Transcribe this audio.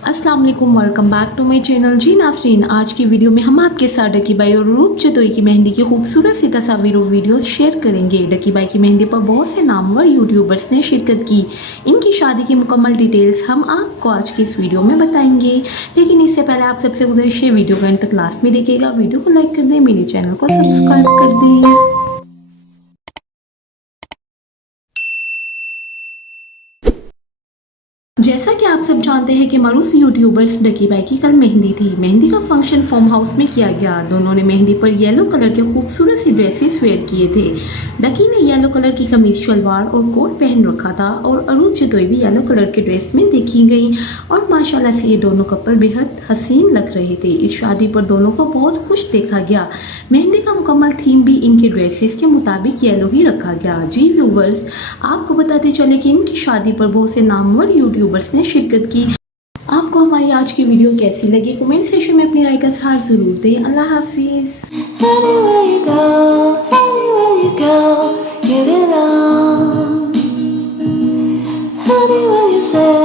अस्सलाम वालेकुम, welcome back to my channel. जी नाज़रीन, आज की वीडियो में हम आपके साथ डकी बाई और रूप चतोई की मेहंदी की खूबसूरत सी तस्वीर और वीडियोस शेयर करेंगे। डकी बाई की मेहंदी पर बहुत से नामवर यूट्यूबर्स ने शिरकत की। इनकी शादी की मुकम्मल डिटेल्स हम आपको आज की इस वीडियो में बताएंगे, लेकिन इससे पहले आप सबसे गुजारिश है वीडियो को एंड तक लास्ट में देखिएगा। वीडियो को लाइक कर दें, मेरे चैनल को सब्सक्राइब कर दें। जैसा कि आप सब जानते हैं कि मरूफ यूट्यूबर्स डकी बाई की कल मेहंदी थी। मेहंदी का फंक्शन फार्म हाउस में किया गया। दोनों ने मेहंदी पर येलो कलर के खूबसूरत सी ड्रेसेस वेयर किए थे। डकी ने येलो कलर की कमीज शलवार और कोट पहन रखा था और अरूप चितोई भी येलो कलर के ड्रेस में देखी गई और माशाल्लाह से ये दोनों कपल बेहद हसीन लग रहे थे। इस शादी पर दोनों को बहुत खुश देखा गया। मेहंदी का मुकम्मल थीम भी इनके ड्रेसेस के मुताबिक येलो ही रखा गया। जी व्यूवर्स, आपको बताते चले कि इनकी शादी पर बहुत से नामवर यूट्यूबर्स ने शिरकत की। आपको हमारी आज की वीडियो कैसी लगी कमेंट सेक्शन में अपनी राय का इज़हार ज़रूर दें। अल्लाह हाफिज़। Anywhere you go, anywhere you go, you belong. Anywhere you say